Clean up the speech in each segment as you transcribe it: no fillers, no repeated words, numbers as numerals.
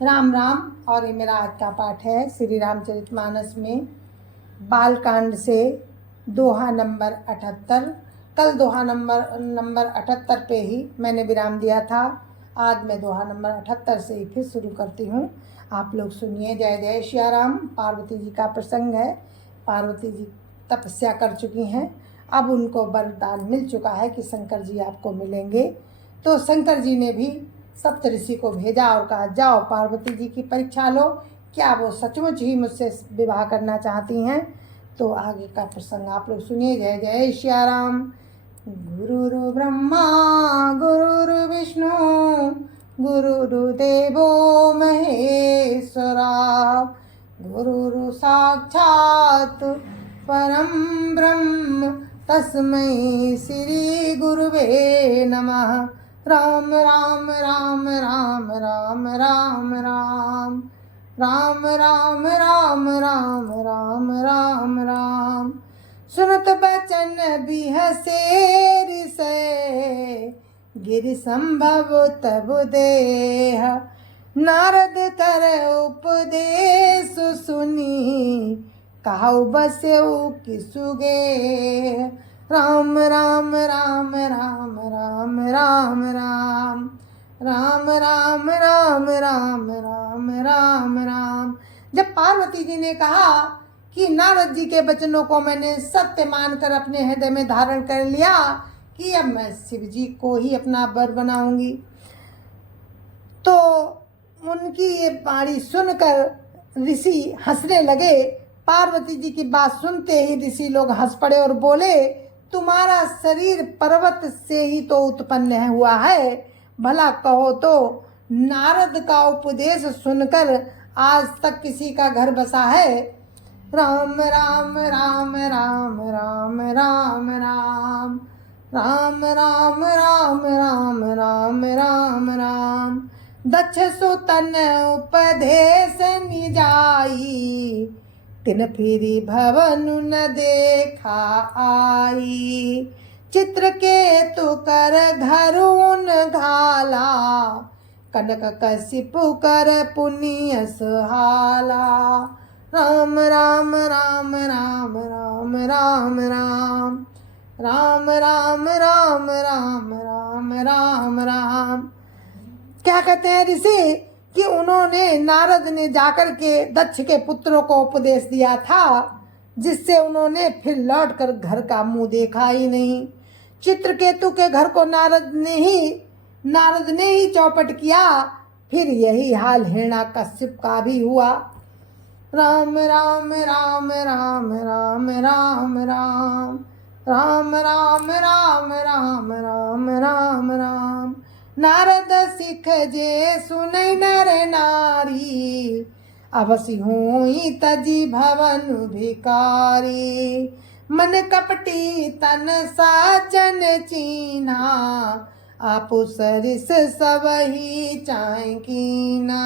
राम राम। और ये मेरा आज का पाठ है श्री रामचरितमानस में बालकांड से दोहा नंबर 78। कल दोहा नंबर 78 पे ही मैंने विराम दिया था। आज मैं दोहा नंबर 78 से ही फिर शुरू करती हूँ। आप लोग सुनिए। जय जय श्री राम। पार्वती जी का प्रसंग है। पार्वती जी तपस्या कर चुकी हैं। अब उनको वरदान मिल चुका है कि शंकर जी आपको मिलेंगे। तो शंकर जी ने भी सप्तऋषि को भेजा और कहा, जाओ पार्वती जी की परीक्षा लो, क्या वो सचमुच ही मुझसे विवाह करना चाहती हैं। तो आगे का प्रसंग आप लोग सुनिए। जय जय श्री राम। गुरुर् ब्रह्मा गुरुर्विष्णु गुरुर्देवो महेश्वरा गुरुर् साक्षात् परम ब्रह्म तस्मै श्री गुरुवे नमः। राम राम राम राम राम राम राम राम राम राम राम राम राम राम। सुनत बचन बिहसे ऋषय गिरि संभव तब देह। नारद कर उपदेश सुनी कहु बस्यउ किसुगे। राम राम राम राम राम राम राम राम राम राम राम राम राम राम। जब पार्वती जी ने कहा कि नारद जी के वचनों को मैंने सत्य मानकर अपने हृदय में धारण कर लिया कि अब मैं शिव जी को ही अपना वर बनाऊंगी, तो उनकी ये बाणी सुनकर ऋषि हंसने लगे। पार्वती जी की बात सुनते ही ऋषि लोग हंस पड़े और बोले, तुम्हारा शरीर पर्वत से ही तो उत्पन्न हुआ है, भला कहो तो नारद का उपदेश सुनकर आज तक किसी का घर बसा है। राम राम राम राम राम राम राम राम राम राम राम राम राम राम। दक्ष सुतन उपदेश निजाई तिन फिरी भवन न देखा आई। चित्रकेतु कर धरुन घाला कनक कशिपु कर पुण्य सहाला। राम राम राम राम राम राम राम राम राम राम राम राम राम राम। क्या कहते हैं ऋषि कि उन्होंने नारद ने जाकर के दक्ष के पुत्रों को उपदेश दिया था, जिससे उन्होंने फिर लौट कर घर का मुंह देखा ही नहीं। चित्रकेतु के घर को नारद ने ही चौपट किया। फिर यही हाल हिरण्याकश्यप का भी हुआ। राम राम राम राम राम राम राम राम राम राम राम राम राम राम। नारद सिख जे सुनै नर नारी अवसि होई तजी भवन भिकारी। मन कपटी तन साजन चीना आपु सरिस सबही चाय कीना।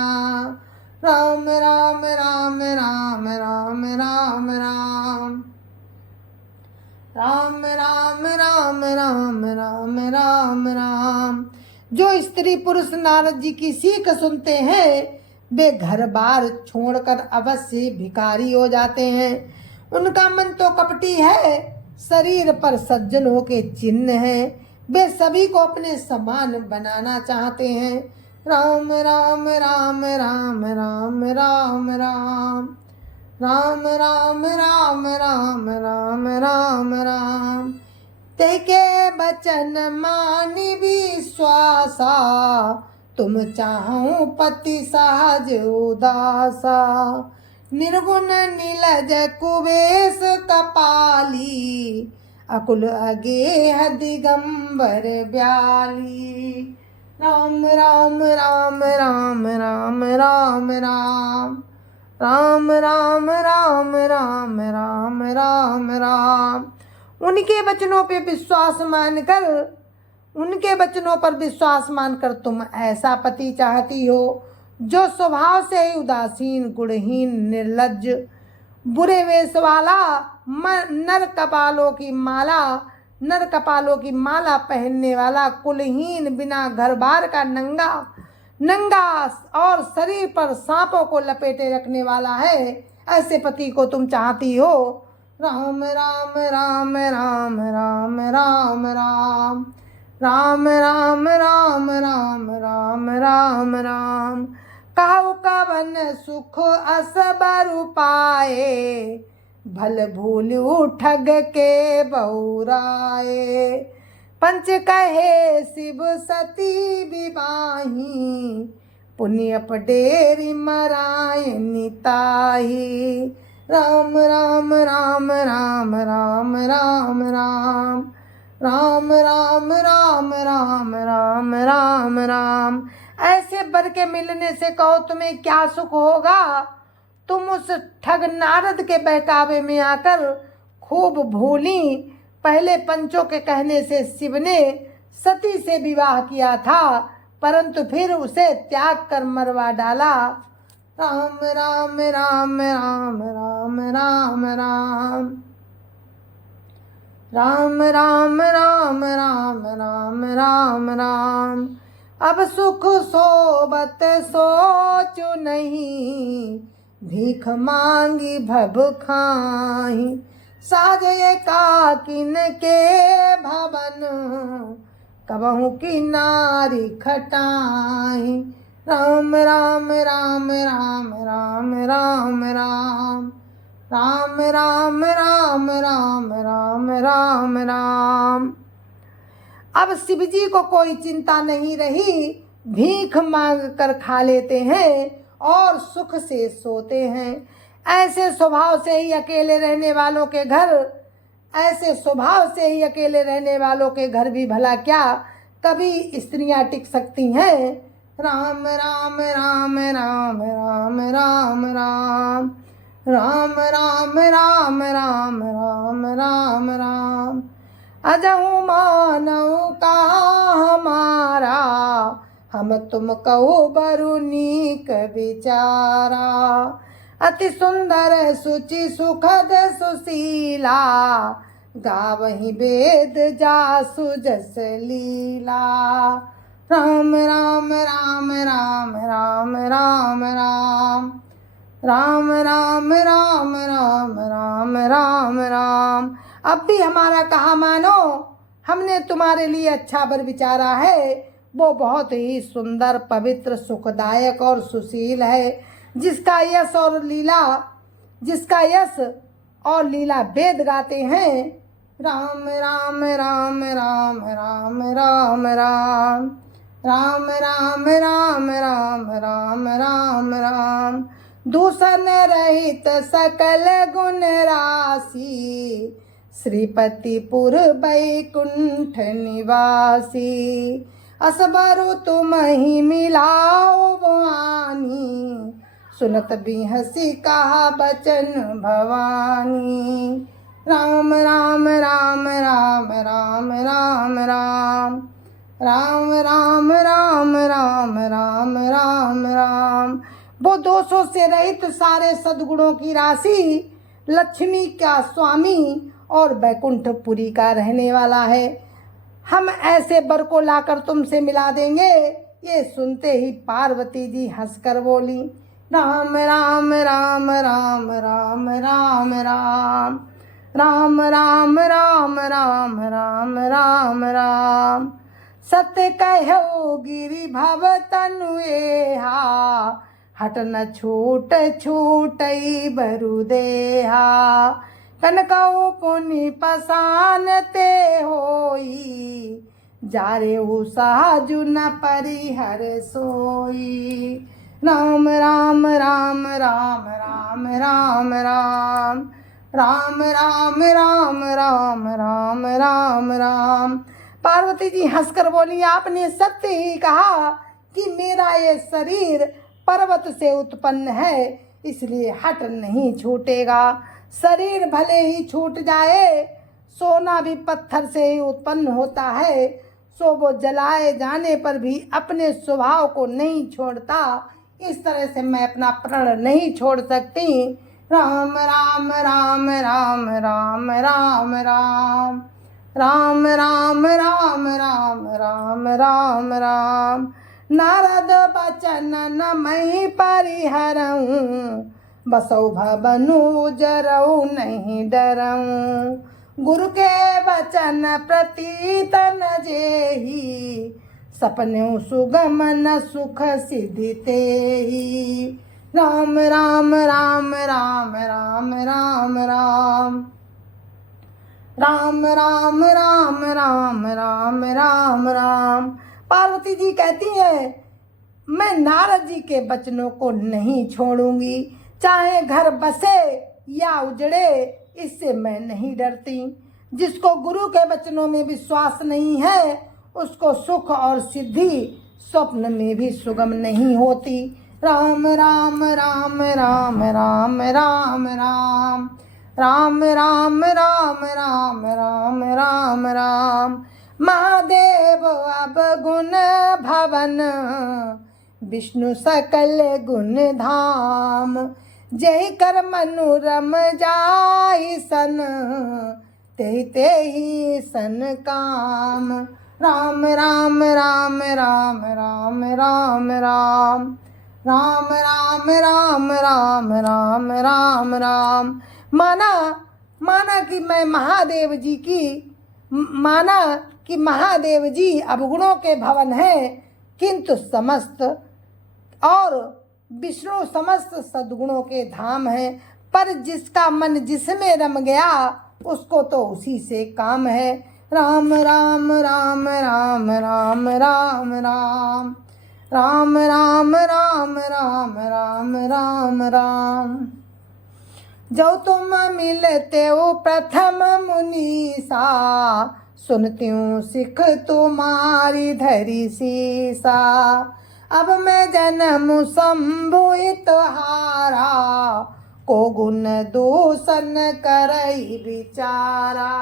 राम राम राम राम राम राम राम राम राम राम राम राम राम राम। जो स्त्री पुरुष नारद जी की सीख सुनते हैं वे घर बार छोड़कर अवश्य भिखारी हो जाते हैं। उनका मन तो कपटी है, शरीर पर सज्जनों के चिन्ह हैं। वे सभी को अपने समान बनाना चाहते हैं। राम राम राम राम राम राम राम राम राम राम राम राम राम राम। तेके बचन मानि विश्वासा तुम चाहो पति सहज उदासा। निर्गुण नीलज कुबेश कपाली अकुल अगेह दिगंबर ब्याली। राम राम राम राम राम राम राम राम राम राम राम राम राम राम। उनके वचनों पर विश्वास मानकर तुम ऐसा पति चाहती हो जो स्वभाव से ही उदासीन, गुणहीन, निर्लज्ज, बुरे वेश वाला, नर कपालों की माला पहनने वाला, कुलहीन, बिना घर बार का नंगा, नंगा और शरीर पर सांपों को लपेटे रखने वाला है, ऐसे पति को तुम चाहती हो। राम राम राम राम राम राम राम राम राम राम राम राम राम राम। कहु कवन सुख असबर पाए, भल भूलू ठग के बहुराए। पंच कहे शिव सती विवाही, पुण्य पडेरी मराय निताही। राम राम राम राम राम राम राम राम राम राम राम राम राम राम। ऐसे बर के मिलने से कहो तुम्हें क्या सुख होगा। तुम उस ठग नारद के बहकावे में आकर खूब भूली। पहले पंचों के कहने से शिव ने सती से विवाह किया था, परंतु फिर उसे त्याग कर मरवा डाला। राम राम राम राम राम राम राम राम राम राम राम राम राम राम। अब सुख सोबत सोचो नहीं, भीख मांगी भव खाही। साजय काकिन के भवन, कबहू की नारी खटाई। राम राम राम राम राम राम राम राम राम राम राम राम राम राम। अब शिव जी को कोई चिंता नहीं रही, भीख मांग कर खा लेते हैं और सुख से सोते हैं। ऐसे स्वभाव से ही अकेले रहने वालों के घर, ऐसे स्वभाव से ही अकेले रहने वालों के घर भी भला क्या कभी स्त्रियां टिक सकती हैं। राम राम राम राम राम राम राम राम राम राम राम राम राम राम। अजहु मानव का हमारा, हम तुम कहो बरु नीक विचारा। अति सुंदर सुचि सुखद सुशीला, गावहि वेद जासु जस लीला। राम राम राम राम राम राम राम राम राम राम राम राम राम राम। अब भी हमारा कहा मानो, हमने तुम्हारे लिए अच्छा वर विचारा है। वो बहुत ही सुंदर, पवित्र, सुखदायक और सुशील है, जिसका यश और लीला वेद गाते हैं। राम राम राम राम राम राम राम राम राम राम राम राम राम राम। दूषण रहित सकल गुण राशि, श्रीपतिपुर बैकुंठ निवासी। असबरु तुम ही मिलाओ वानी, सुनत बिहसी कहा बचन भवानी। राम राम राम राम राम राम राम राम राम राम राम राम राम राम। वो दोषों से रहित सारे सद्गुणों की राशि, लक्ष्मी का स्वामी और बैकुंठपुरी का रहने वाला है। हम ऐसे वर को लाकर तुमसे मिला देंगे। ये सुनते ही पार्वती जी हंसकर बोली, राम राम राम राम राम राम राम राम राम राम राम राम राम राम। सत्य कहो गिरि भव तनु एहा, हट न छूट छूटई बरु देहा। कनकऊ पुनि पसानते होई, जारे साजु न परिहर सोई। राम राम राम राम राम राम राम राम राम राम राम राम राम राम। पार्वती जी हंसकर बोली, आपने सत्य ही कहा कि मेरा ये शरीर पर्वत से उत्पन्न है, इसलिए हट नहीं छूटेगा। शरीर भले ही छूट जाए, सोना भी पत्थर से ही उत्पन्न होता है, सो वो जलाए जाने पर भी अपने स्वभाव को नहीं छोड़ता। इस तरह से मैं अपना प्रण नहीं छोड़ सकती। राम राम राम राम राम राम राम राम राम राम राम राम राम राम। नारद बचन न मही परिहरऊँ, बसौ भवनु जरऊ नहीं डरऊँ। गुरु के वचन प्रतीत न जेहि, सपने सुगम न सुख सिद्धि तेहि। राम राम राम राम राम राम राम राम राम राम राम राम राम राम। पार्वती जी कहती है, मैं नारद जी के वचनों को नहीं छोड़ूंगी, चाहे घर बसे या उजड़े, इससे मैं नहीं डरती। जिसको गुरु के वचनों में विश्वास नहीं है, उसको सुख और सिद्धि स्वप्न में भी सुगम नहीं होती। राम राम राम राम राम राम राम राम राम राम राम राम राम राम। महादेव अब गुण भवन, विष्णु सकल गुण धाम। जय कर मनुरम जाहि सन, ते तेहि सन काम। राम राम राम राम राम राम राम राम राम राम राम राम राम राम। माना कि मैं महादेव जी की माना कि महादेव जी अवगुणों के भवन हैं, किंतु समस्त और विष्णु समस्त सद्गुणों के धाम हैं। पर जिसका मन जिसमें रम गया, उसको तो उसी से काम है। राम राम राम राम राम राम राम राम राम राम राम राम राम राम। जो तुम मिलते हो प्रथम मुनीसा, सुनती हूँ सिख तुम्हारी धरी सीसा। अब मैं जन्म संभुत हारा, को गुण दूषण करई बिचारा।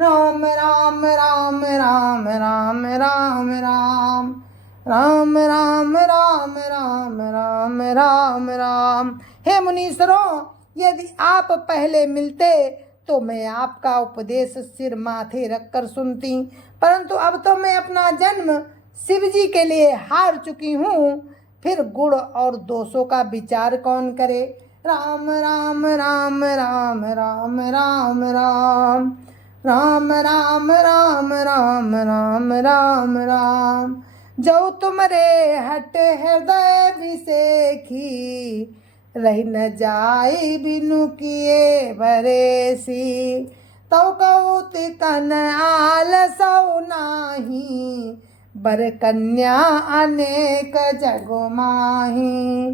राम राम राम राम राम राम राम राम राम राम राम राम राम राम। हे मुनीश्वरों, यदि आप पहले मिलते तो मैं आपका उपदेश सिर माथे रखकर सुनती, परंतु अब तो मैं अपना जन्म शिव जी के लिए हार चुकी हूँ, फिर गुण और दोषों का विचार कौन करे। राम राम राम राम राम राम राम राम राम राम राम राम राम राम। जो तुमरे हट हृदय विसेखी, रही न जाई बिनु किए बरेसी। तौ कौत कन आलसौ नाही, बर कन्या अनेक जगो माही।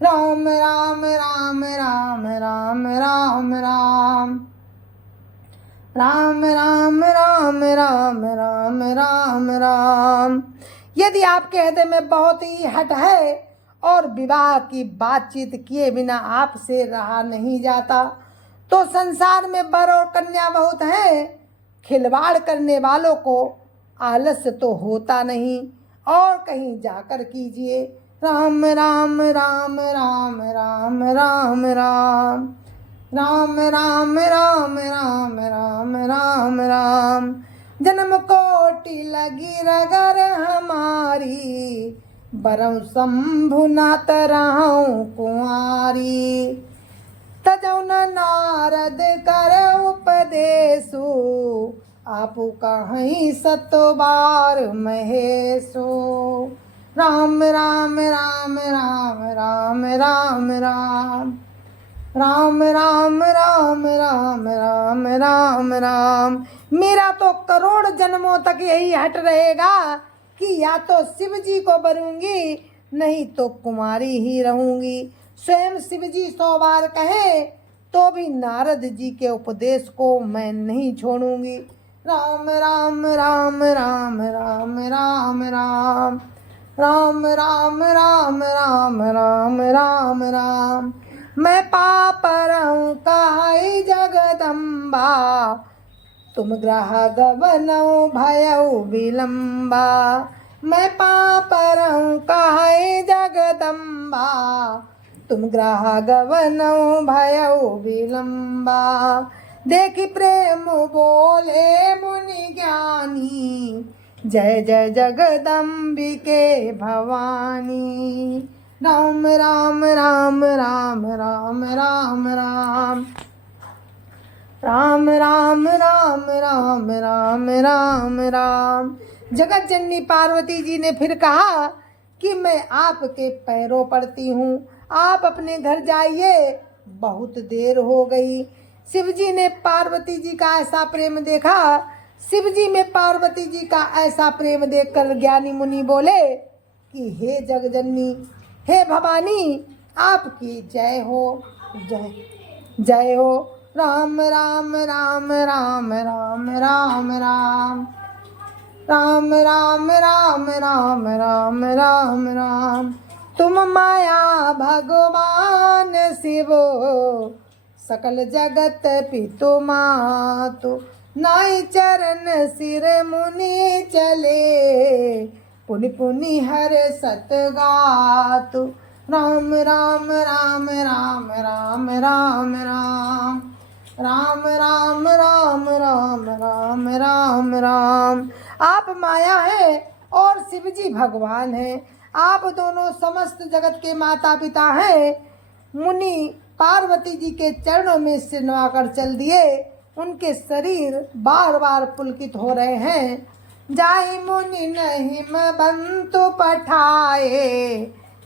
राम राम राम राम राम राम राम राम राम राम राम राम राम राम। यदि आपके हृदय में बहुत ही हट है और विवाह की बातचीत किए बिना आपसे रहा नहीं जाता, तो संसार में वर और कन्या बहुत हैं। खिलवाड़ करने वालों को आलस्य तो होता नहीं, और कहीं जाकर कीजिए। राम राम राम राम राम राम राम राम राम राम राम राम राम राम। जन्म कोटि लगी रगर हमारी, बरऊ शंभु नात रहूं कुंवारी। तजौ न नारद कर उपदेशु, आपु कहीं सतो बार महेशु। राम राम राम राम राम राम राम राम राम राम राम राम राम राम। मेरा तो करोड़ जन्मों तक यही हट रहेगा कि या तो शिव जी को बरूंगी, नहीं तो कुमारी ही रहूंगी। स्वयं शिव जी 100 बार कहे तो भी नारद जी के उपदेश को मैं नहीं छोड़ूंगी। राम राम राम राम राम राम राम राम राम राम राम राम राम राम। मैं पापरऊँ कहाई जगदम्बा, तुम ग्रह गवनऊ भयऊ विलम्बा। मैं पापरऊँ कहाई जगदम्बा, तुम ग्रह गवनऊ भयऊ विलम्बा। देखी प्रेम बोले मुनि ज्ञानी, जय जय जगदम्बिके भवानी। राम राम राम राम राम राम राम राम राम राम राम राम राम राम। जगत जननी पार्वती जी ने फिर कहा कि मैं आपके पैरों पड़ती हूँ, आप अपने घर जाइए, बहुत देर हो गई। शिव जी ने पार्वती जी का ऐसा प्रेम देखा। शिव जी में पार्वती जी का ऐसा प्रेम देखकर ज्ञानी मुनि बोले कि हे जगजननी, हे भवानी, आपकी जय हो, जय जय हो। राम राम राम राम राम राम राम राम राम राम राम राम राम राम। तुम माया भगवान शिवो, सकल जगत पितु मातु। नाई चरण सिर मुनि चले, पुनि पुनि हर सत गातु। राम राम राम राम राम राम राम राम राम राम राम राम राम राम। आप माया है और शिव जी भगवान है। आप दोनों समस्त जगत के माता पिता हैं। मुनि पार्वती जी के चरणों में सिर नवाकर चल दिए। उनके शरीर बार बार पुलकित हो रहे हैं। जाई मुनि नहीं बंतु पठाए,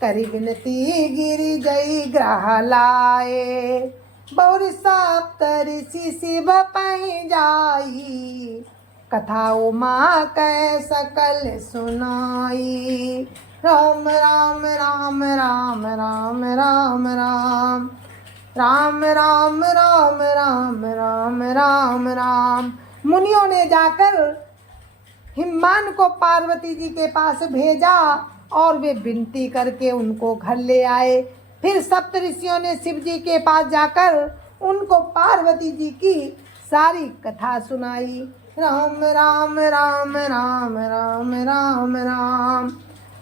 करी विनती गिरि जई ग्रह लाए। बौर साप ऋषि शिव पहि जाई, कथा उमा कै सकल सुनाई। राम राम राम राम राम राम राम राम राम राम राम राम राम राम। मुनियों ने जाकर हिमवान को पार्वती जी के पास भेजा और वे विनती करके उनको घर ले आए। फिर सप्तऋषियों ने शिव जी के पास जाकर उनको पार्वती जी की सारी कथा सुनाई। राम राम राम राम राम राम राम राम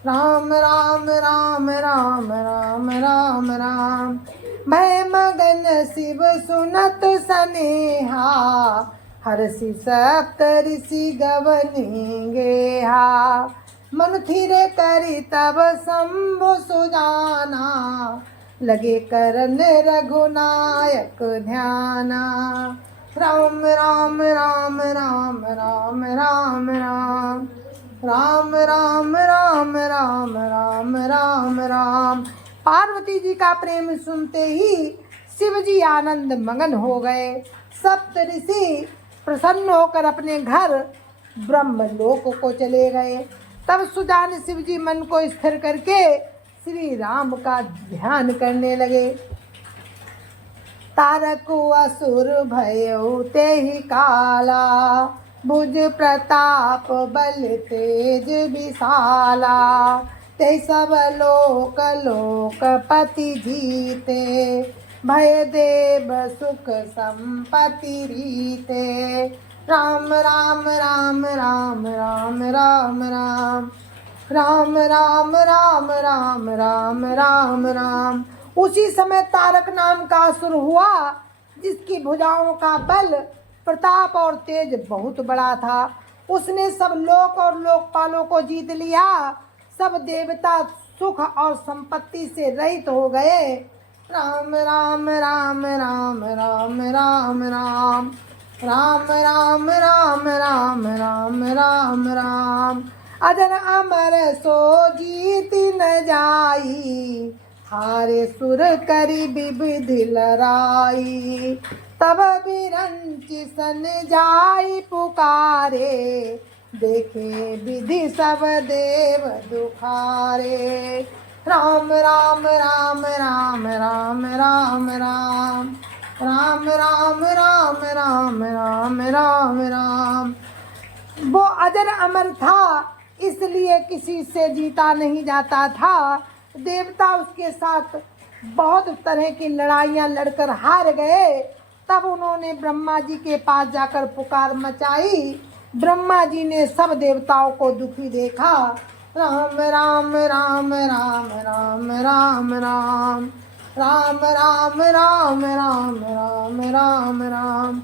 राम राम राम राम राम राम। भय मगन शिव सुनत सनेहा, हर्षि सप्त ऋषि गवनी गेहा। मन थिर करी तब शंभु सुजाना, लगे करन रघुनायक ध्याना। राम राम राम राम राम राम राम राम राम राम राम राम राम राम। पार्वती जी का प्रेम सुनते ही शिव जी आनंद मगन हो गए। सप्त ऋषि प्रसन्न होकर अपने घर ब्रह्मलोक को चले गए। तब सुजान शिव जी मन को स्थिर करके श्री राम का ध्यान करने लगे। तारक असुर भयउ तेहि काला, भुज प्रताप बल तेज विशाला। ते सब लोक लोकपति जीते, भय देव सुख संपत्ति रीते। राम राम राम राम राम राम राम राम राम राम राम राम राम राम। उसी समय तारक नाम का असुर हुआ, जिसकी भुजाओं का बल, प्रताप और तेज बहुत बड़ा था। उसने सब लोक और लोकपालों को जीत लिया। सब देवता सुख और संपत्ति से रहित हो गए। राम राम राम राम राम राम राम राम राम राम राम राम राम राम। अजर अमर सो जीति न जाई, हारे सुर करी विविधि लड़ाई। तब बिरंच सन जाई पुकारे, देखे विधि सब देव दुखारे। राम राम राम राम राम राम राम राम राम राम राम राम राम राम। वो अजर अमर था, इसलिए किसी से जीता नहीं जाता था। देवता उसके साथ बहुत तरह की लड़ाइयाँ लड़कर हार गए। तब उन्होंने ब्रह्मा जी के पास जाकर पुकार मचाई। ब्रह्मा जी ने सब देवताओं को दुखी देखा। राम राम राम राम राम राम राम राम राम राम राम राम राम राम।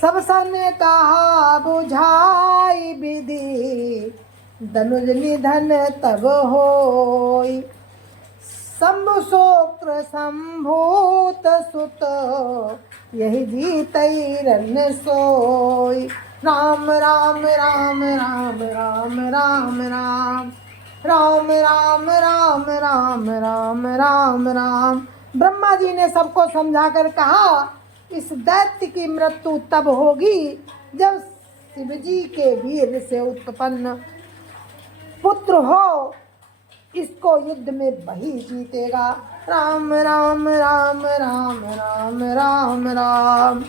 सब सन कहा बुझाई विधि, धनुज निधन तब होई। शंभु शोक्र संभूत सुत, यही जीतई रन सोई। राम राम राम राम राम राम राम राम राम राम राम राम राम राम। ब्रह्मा जी ने सबको समझाकर कहा, इस दैत्य की मृत्यु तब होगी जब शिव जी के वीर से उत्पन्न पुत्र हो, इसको युद्ध में वही जीतेगा। राम राम राम राम राम राम राम राम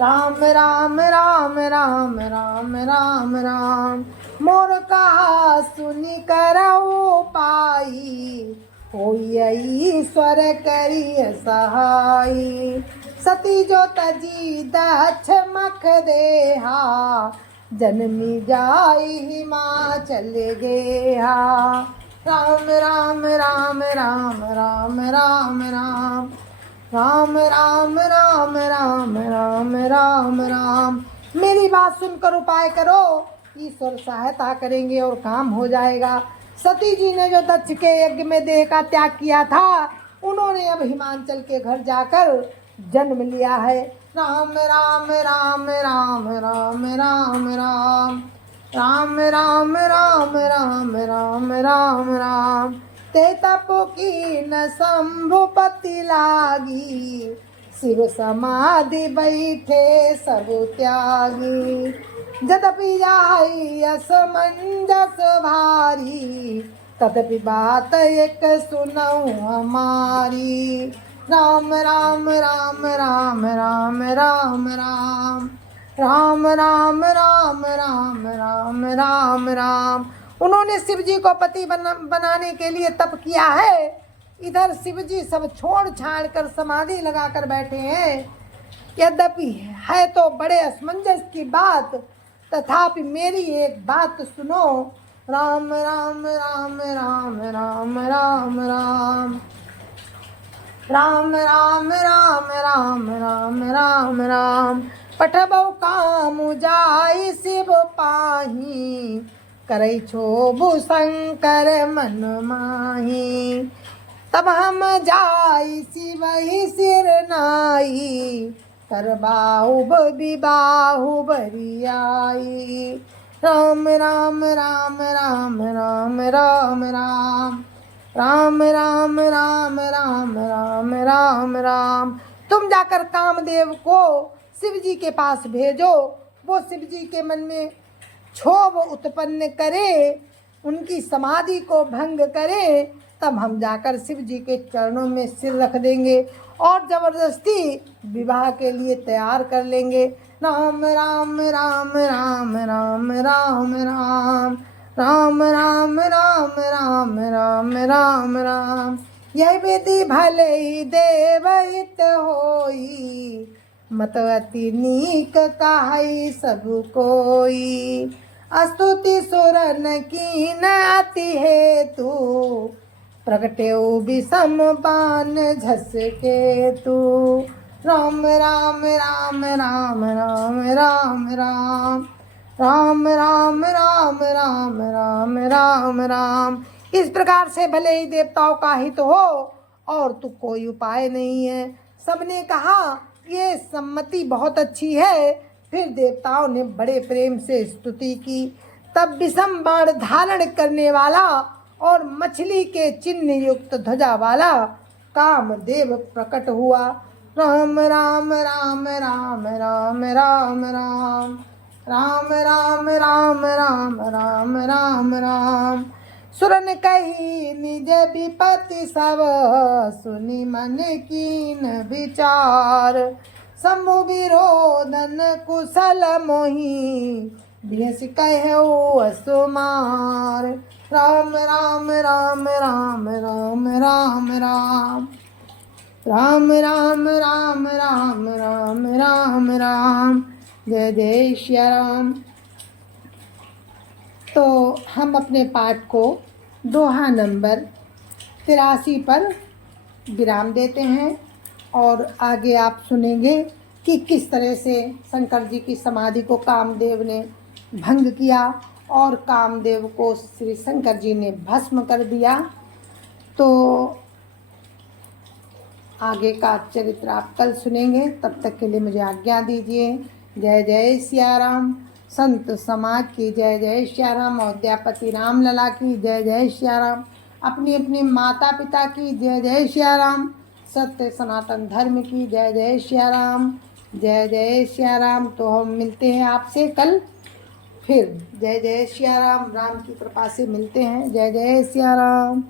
राम राम राम राम राम राम। मोर कहा सुनि करऊ पाई, होई ईश्वर करिय सहाई। सती जो तजी दक्ष मख देहा, जन्मी जाई हिमाचल गेहा। राम राम राम राम राम राम राम राम राम राम राम राम राम राम। मेरी बात सुनकर उपाय करो, ईश्वर सहायता करेंगे और काम हो जाएगा। सती जी ने जो दक्ष के यज्ञ में देह का त्याग किया था, उन्होंने अब हिमाचल के घर जाकर जन्म लिया है। राम राम राम राम राम राम राम राम राम राम राम राम राम राम। ते तप की न शंभुपति लागी, शिव समाधि बैठे सब त्यागी। यद्यपि जाहि असमंजस भारी, तदपि बात एक सुनऊ हमारी। राम राम राम राम राम राम राम राम राम राम राम राम राम राम। उन्होंने शिव जी को पति बनाने के लिए तप किया है। इधर शिव जी सब छोड़ छाड़ कर समाधि लगाकर बैठे हैं। यद्यपि है तो बड़े असमंजस की बात, तथापि मेरी एक बात सुनो। राम राम राम राम राम राम राम राम राम राम राम राम राम राम। पठबौ काम जाई शिव पाही, करई छोबु शंकर मन माही। तब हम जाई शिवहि सिर नाई, करबाऊ विबाहु बरियाई। राम राम राम राम राम राम राम राम राम राम राम राम राम राम। तुम जाकर कामदेव को शिव जी के पास भेजो, वो शिव जी के मन में क्षोभ उत्पन्न करे, उनकी समाधि को भंग करे। तब हम जाकर शिव जी के चरणों में सिर रख देंगे और जबरदस्ती विवाह के लिए तैयार कर लेंगे। राम राम राम राम राम राम राम राम राम राम राम राम राम राम। यह विधि भले ही देवहित होई, मत अति नीक काहि सब कोई। स्तुति सुरन की न अति हेतु, प्रगटेउ विषम बान झसके तू। राम राम राम राम राम राम राम राम राम राम राम राम राम राम। इस प्रकार से भले ही देवताओं का हित हो और तो कोई उपाय नहीं है। सबने कहा ये सम्मति बहुत अच्छी है। फिर देवताओं ने बड़े प्रेम से स्तुति की। तब विषम बाण धारण करने वाला और मछली के चिन्ह युक्त ध्वजा वाला कामदेव प्रकट हुआ। राम राम राम राम राम राम राम राम राम राम राम राम राम राम। सुरन कही निज विपत्ति सब, सुनि मन कीन विचार। शंभु विरोधन कुशल मोहि, बिहस कहु असुमार। राम राम राम राम राम राम राम राम राम राम राम राम राम राम। जय जय श्री राम। तो हम अपने पाठ को दोहा नंबर 83 पर विराम देते हैं और आगे आप सुनेंगे कि किस तरह से शंकर जी की समाधि को कामदेव ने भंग किया और कामदेव को श्री शंकर जी ने भस्म कर दिया। तो आगे का चरित्र आप कल सुनेंगे, तब तक के लिए मुझे आज्ञा दीजिए। जय जय सिया राम। संत समाज की जय जय सिया राम। अयोध्यापति राम लला की जय जय सिया राम। अपनी अपनी माता पिता की जय जय सिया राम। सत्य सनातन धर्म की जय जय सिया राम। जय जय सिया राम। तो हम मिलते हैं आपसे कल फिर। जय जय सिया राम। राम की कृपा से मिलते हैं। जय जय सिया राम।